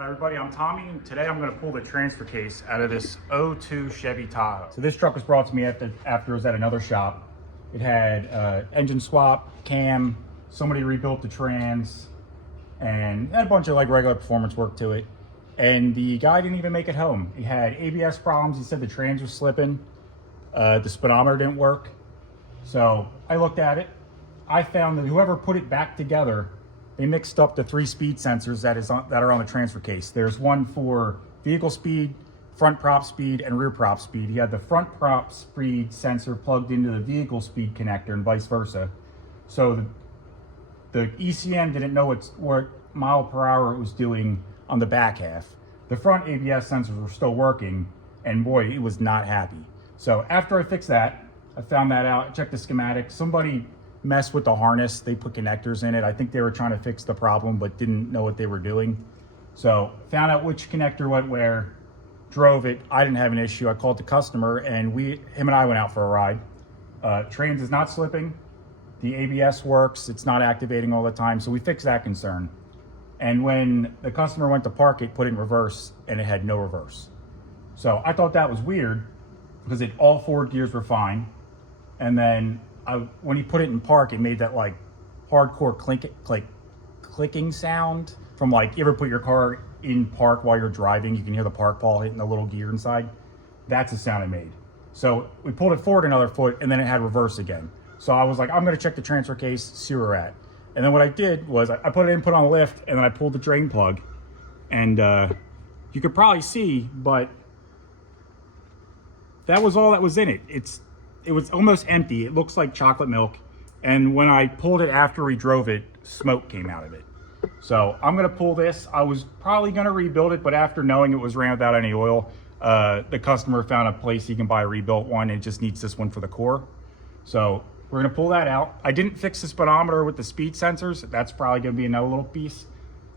Hi everybody, I'm Tommy, and today I'm going to pull the transfer case out of this '02 Chevy Tahoe. So this truck was brought to me after it was at another shop. It had engine swap, cam, somebody rebuilt the trans, and had a bunch of like regular performance work to it. And the guy didn't even make it home. He had ABS problems. He said the trans was slipping. The speedometer didn't work. So I looked at it. I found that whoever put it back together, they mixed up the 3 speed sensors that are on the transfer case. There's one for vehicle speed, front prop speed, and rear prop speed. He had the front prop speed sensor plugged into the vehicle speed connector and vice versa. So the ECM didn't know what mile per hour it was doing on the back half. The front ABS sensors were still working, and boy, it was not happy. So after I fixed that, I found that out, I checked the schematic. Somebody messed with the harness. They put connectors in it. I think they were trying to fix the problem, but didn't know what they were doing. So found out which connector went where, drove it. I didn't have an issue. I called the customer, and him and I went out for a ride. Trans is not slipping. The ABS works. It's not activating all the time. So we fixed that concern. And when the customer went to park it, put it in reverse, and it had no reverse. So I thought that was weird because all forward gears were fine. And then when he put it in park, it made that like hardcore clicking sound from like, you ever put your car in park while you're driving, you can hear the park ball hitting the little gear inside. That's the sound it made. So we pulled it forward another foot, and then it had reverse again. So I was like, I'm gonna check the transfer case, see where we're at. And then what I did was I put it in, put on a lift, and then I pulled the drain plug. And you could probably see, but that was all that was in it. It was almost empty. It looks like chocolate milk. And when I pulled it after we drove it, smoke came out of it. So I'm gonna pull this. I was probably gonna rebuild it, but after knowing it was ran without any oil, the customer found a place he can buy a rebuilt one. It just needs this one for the core. So we're gonna pull that out. I didn't fix the speedometer with the speed sensors. That's probably gonna be another little piece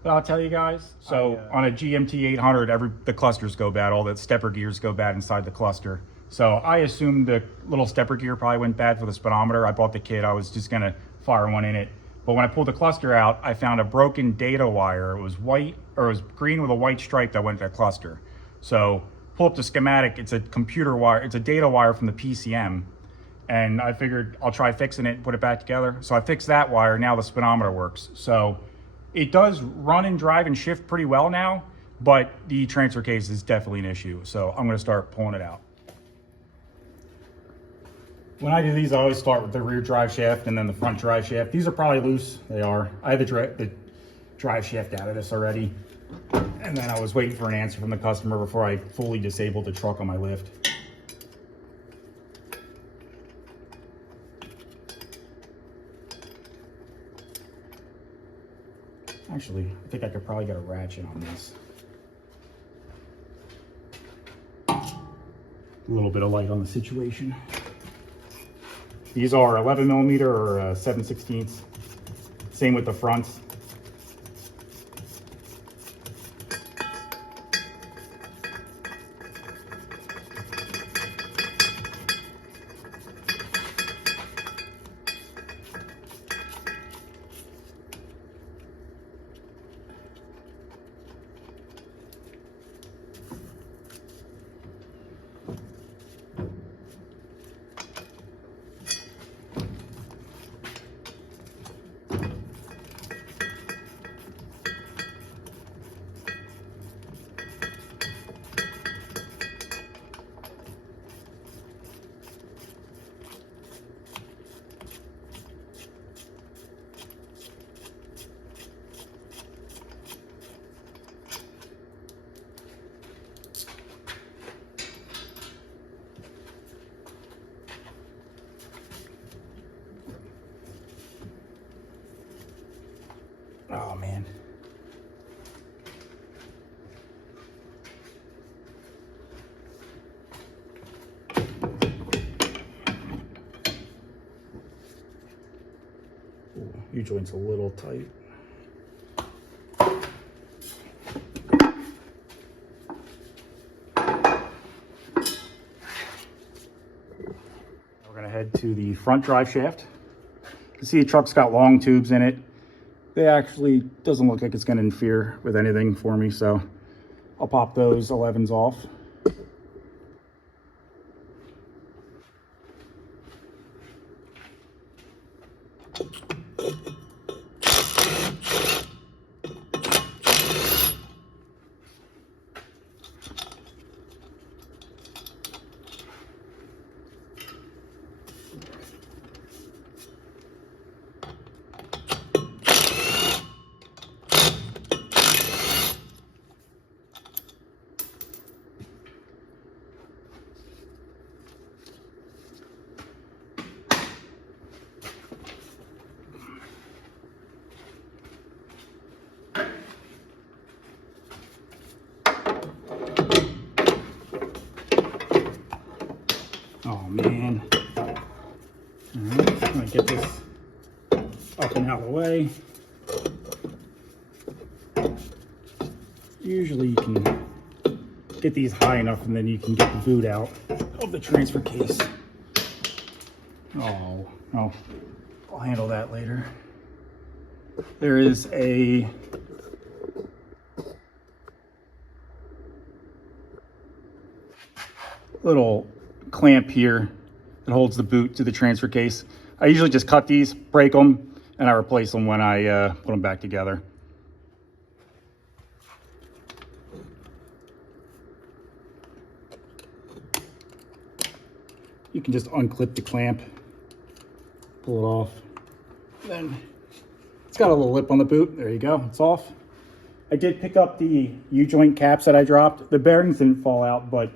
that I'll tell you guys. So on a GMT800, the clusters go bad. All the stepper gears go bad inside the cluster. So I assumed the little stepper gear probably went bad for the speedometer. I bought the kit. I was just gonna fire one in it. But when I pulled the cluster out, I found a broken data wire. It was white, or it was green with a white stripe that went to that cluster. So pull up the schematic. It's a computer wire. It's a data wire from the PCM. And I figured I'll try fixing it and put it back together. So I fixed that wire. Now the speedometer works. So it does run and drive and shift pretty well now, but the transfer case is definitely an issue. So I'm gonna start pulling it out. When I do these, I always start with the rear drive shaft and then the front drive shaft. These are probably loose. They are. I had the drive shaft out of this already. And then I was waiting for an answer from the customer before I fully disabled the truck on my lift. Actually, I think I could probably get a ratchet on this. A little bit of light on the situation. These are 11 millimeter or 7/16. Same with the fronts. Oh man. Ooh, U-joint's a little tight. We're gonna head to the front drive shaft. You can see the truck's got long tubes in it. they actually doesn't look like it's going to interfere with anything for me, so I'll pop those 11s off. Oh man. All right, I'm gonna get this up and out of the way. Usually you can get these high enough and then you can get the boot out of the transfer case. Oh, I'll handle that later. There is a little clamp here that holds the boot to the transfer case. I usually just cut these, break them, and I replace them when I put them back together. You can just unclip the clamp, pull it off. Then it's got a little lip on the boot. There you go, it's off. I did pick up the U-joint caps that I dropped. The bearings didn't fall out, but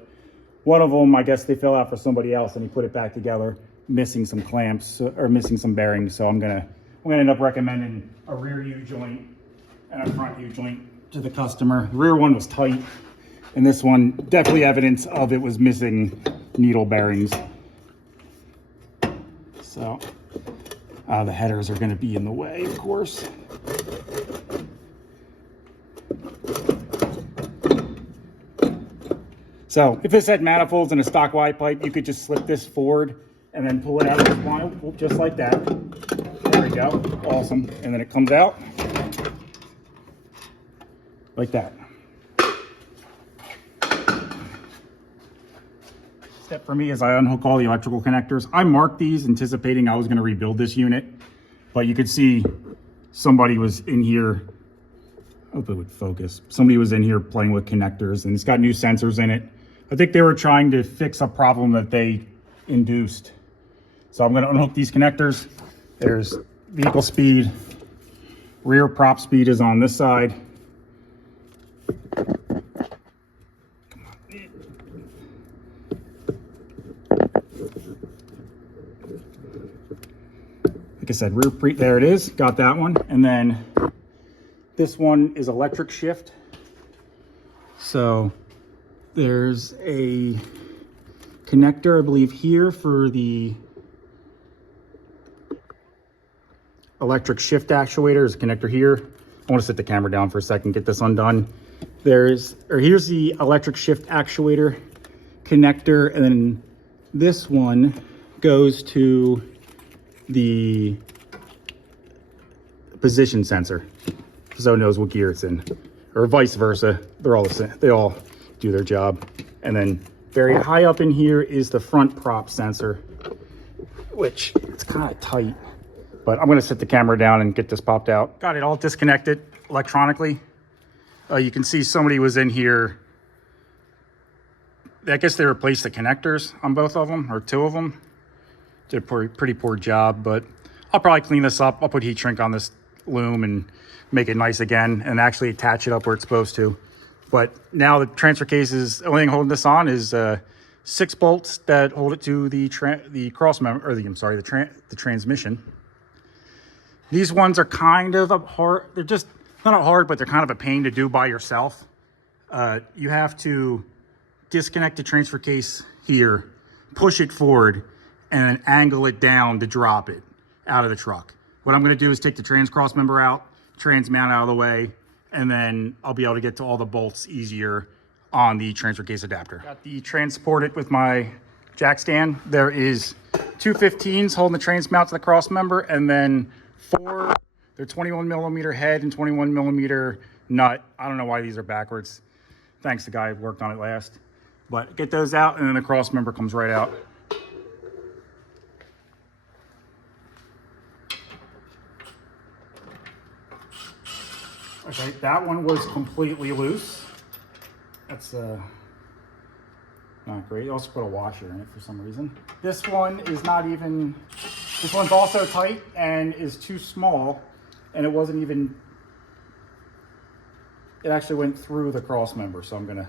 one of them, I guess they fell out for somebody else and he put it back together, missing some clamps or missing some bearings. So I'm gonna end up recommending a rear U-joint and a front U-joint to the customer. The rear one was tight, and this one, definitely evidence of it was missing needle bearings. So the headers are gonna be in the way, of course. So if this had manifolds and a stock wide pipe, you could just slip this forward and then pull it out of the vinyl, just like that. There we go, awesome. And then it comes out like that. Step for me is I unhook all the electrical connectors. I marked these anticipating I was gonna rebuild this unit, but you could see somebody was in here. I hope it would focus. Somebody was in here playing with connectors, and it's got new sensors in it. I think they were trying to fix a problem that they induced. So I'm gonna unhook these connectors. There's vehicle speed. Rear prop speed is on this side. Come on. Like I said, there it is, got that one. And then this one is electric shift. So there's a connector, I believe, here for the electric shift actuator. There's a connector here. I want to set the camera down for a second, get this undone. Here's the electric shift actuator connector, and then this one goes to the position sensor, so it knows what gear it's in, or vice versa. They're all the same. They all do their job. And then very high up in here is the front prop sensor, which it's kind of tight, but I'm going to set the camera down and get this popped out. Got it all disconnected electronically. You can see somebody was in here. I guess they replaced the connectors on both of them, or two of them. Did a pretty poor job, but I'll probably clean this up. I'll put heat shrink on this loom and make it nice again and actually attach it up where it's supposed to. But now the transfer case is, the only thing holding this on is 6 bolts that hold it to the cross member, or the transmission. These ones are kind of hard. They're just not hard, but they're kind of a pain to do by yourself. You have to disconnect the transfer case here, push it forward, and then angle it down to drop it out of the truck. What I'm going to do is take the trans cross member out, trans mount out of the way, and then I'll be able to get to all the bolts easier on the transfer case adapter. Got the transported with my jack stand. There is 2 15s holding the trans mount to the cross member, and then 4 They're 21mm head and 21mm nut. I don't know why these are backwards. Thanks to the guy who worked on it last. But get those out, and then the cross member comes right out. Okay, that one was completely loose. That's not great. You also put a washer in it for some reason. This one is not even, this one's also tight and is too small, and it wasn't even, it actually went through the cross member, so I'm gonna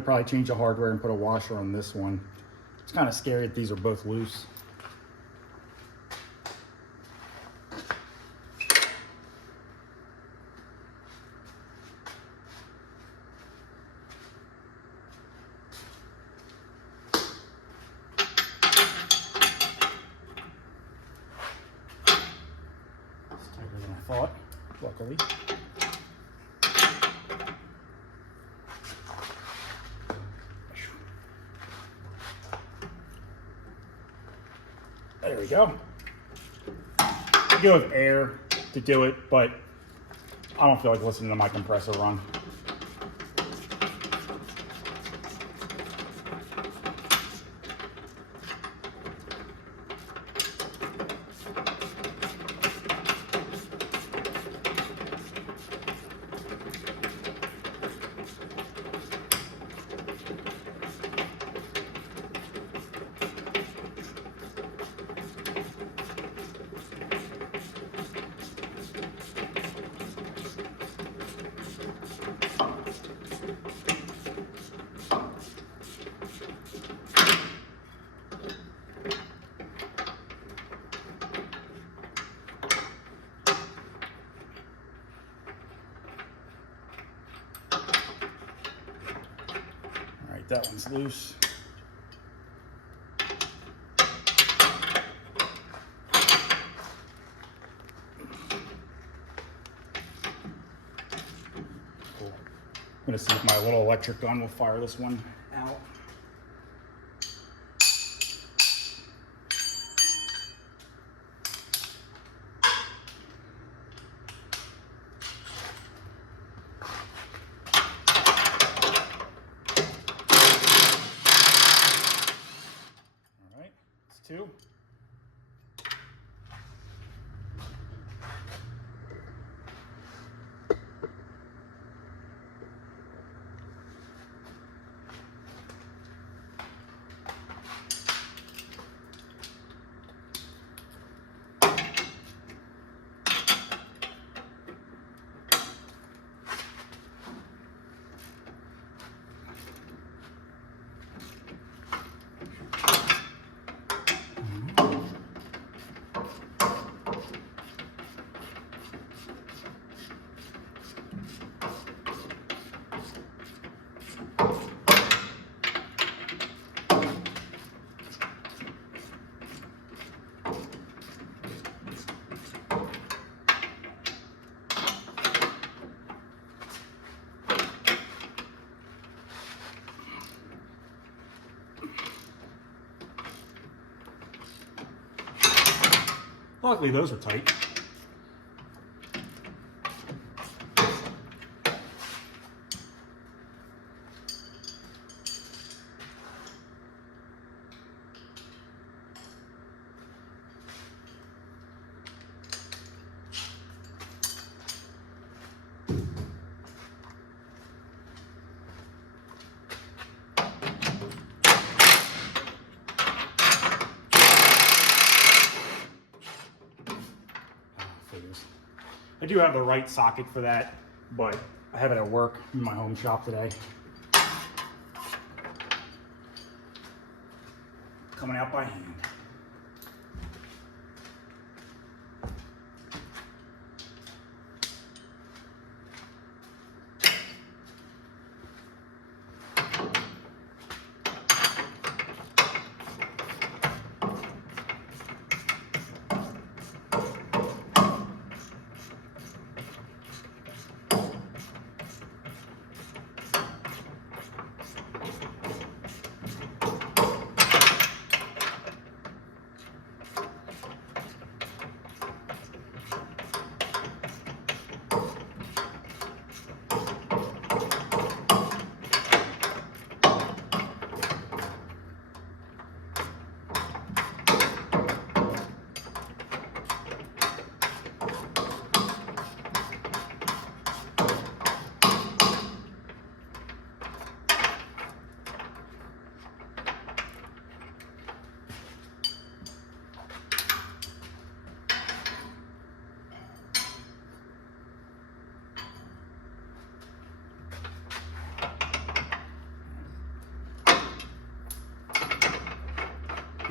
probably change the hardware and put a washer on this one. It's kind of scary that these are both loose. Thought, luckily. There we go. I do have air to do it, but I don't feel like listening to my compressor run. That one's loose. Cool. I'm gonna see if my little electric gun will fire this one out. Two. Luckily, those are tight. I do have the right socket for that, but I have it at work in my home shop today. Coming out by hand.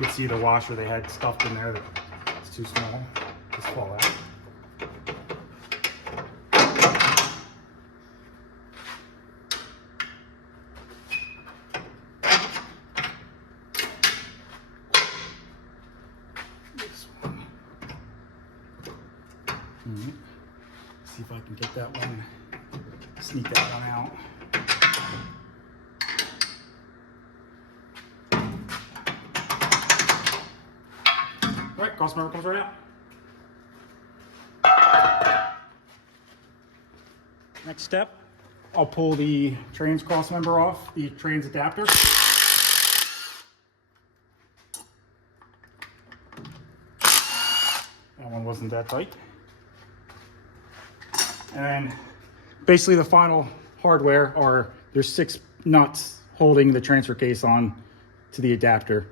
You can see the washer they had stuffed in there that's too small. Just fall out. This one. Right. See if I can get that one, sneak that one out. All right, cross member comes right out. Next step, I'll pull the trans cross member off, the trans adapter. That one wasn't that tight. And then basically the final hardware are, there's 6 nuts holding the transfer case on to the adapter.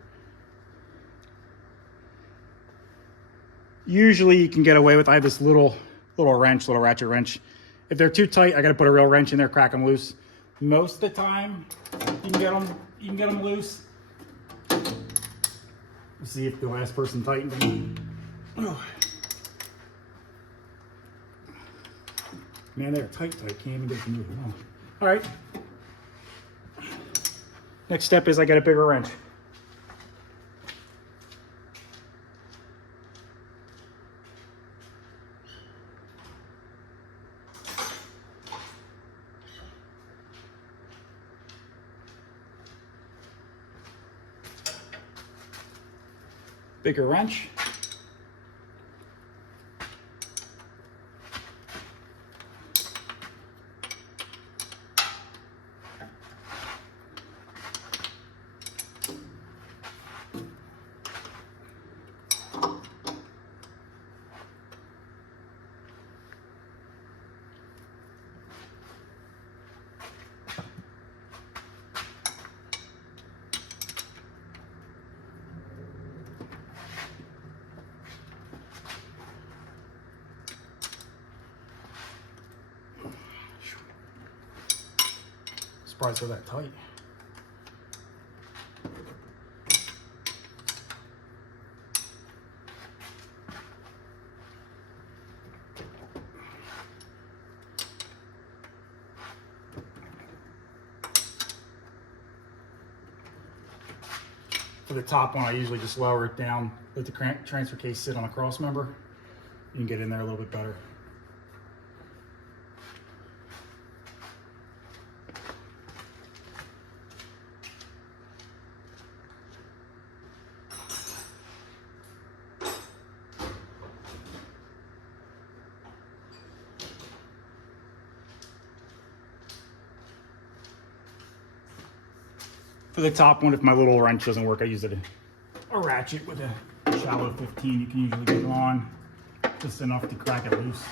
Usually you can get away with, I have this little ratchet wrench. If they're too tight, I gotta put a real wrench in there, crack them loose. Most of the time, you can get them loose. Let's see if the last person tightened them. Oh. Man, they're tight, can't even get them moving. Oh. All right. Next step is I get a bigger wrench. Bigger wrench. Surprised they're that tight. For the top one, I usually just lower it down, let the transfer case sit on a cross member. You can get in there a little bit better. For the top one, if my little wrench doesn't work, I use a ratchet with a shallow 15. You can usually get it on just enough to crack it loose.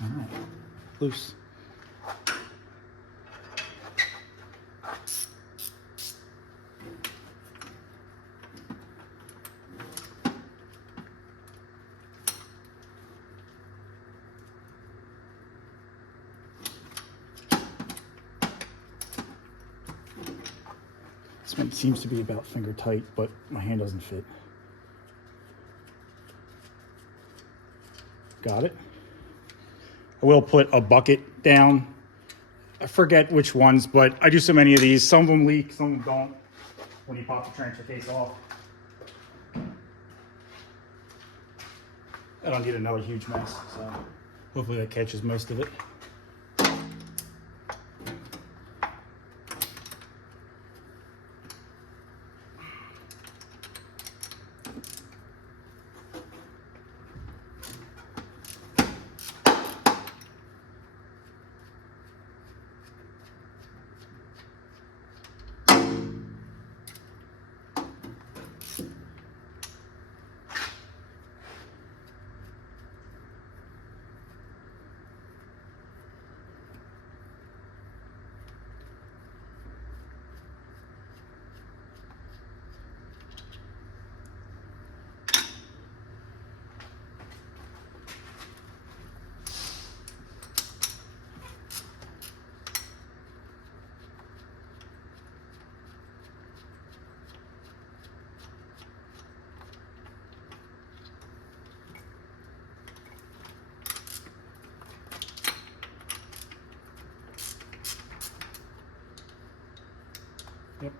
All right, loose. This one seems to be about finger tight, but my hand doesn't fit. Got it. I will put a bucket down. I forget which ones, but I do so many of these. Some of them leak, some of them don't when you pop the transfer case off. I don't need another huge mess, so hopefully that catches most of it.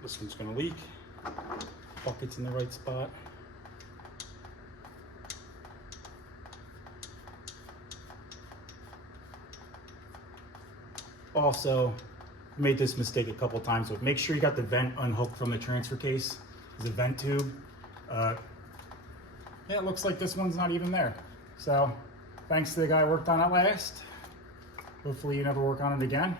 This one's gonna leak. Bucket's in the right spot. Also, made this mistake a couple times, but make sure you got the vent unhooked from the transfer case. There's a vent tube. Yeah, it looks like this one's not even there. So, thanks to the guy who worked on it last. Hopefully you never work on it again.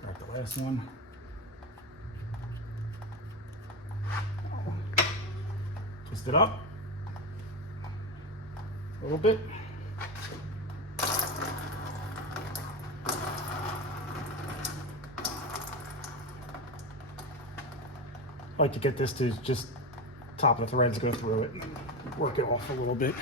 Grab the last one. Twist it up a little bit. I like to get this to just top of the threads, go through it, and work it off a little bit.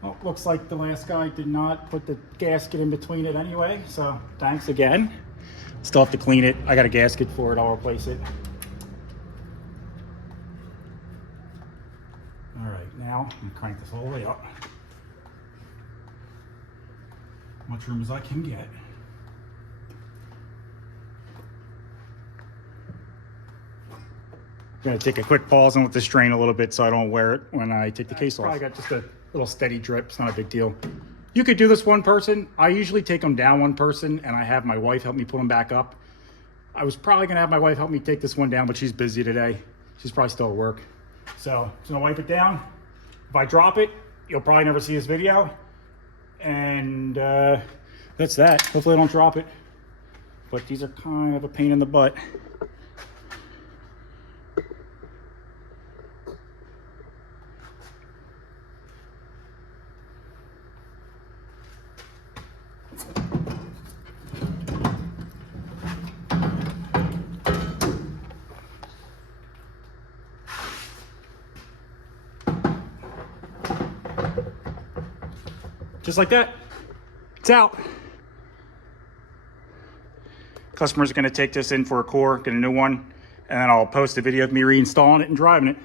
Well, looks like the last guy did not put the gasket in between it anyway, so thanks again. Still have to clean it. I got a gasket for it, I'll replace it. All right, now I'm gonna crank this all the way up. Much room as I can get. I'm gonna take a quick pause and let this drain a little bit so I don't wear it when I take the case off. I got just a little steady drip, it's not a big deal. You could do this one person. I usually take them down one person and I have my wife help me put them back up. I was probably gonna have my wife help me take this one down, but she's busy today. She's probably still at work. So I'm just gonna wipe it down. If I drop it, you'll probably never see this video. And that's that. Hopefully I don't drop it. But these are kind of a pain in the butt. Just like that, it's out. Customer's gonna take this in for a core, get a new one, and then I'll post a video of me reinstalling it and driving it.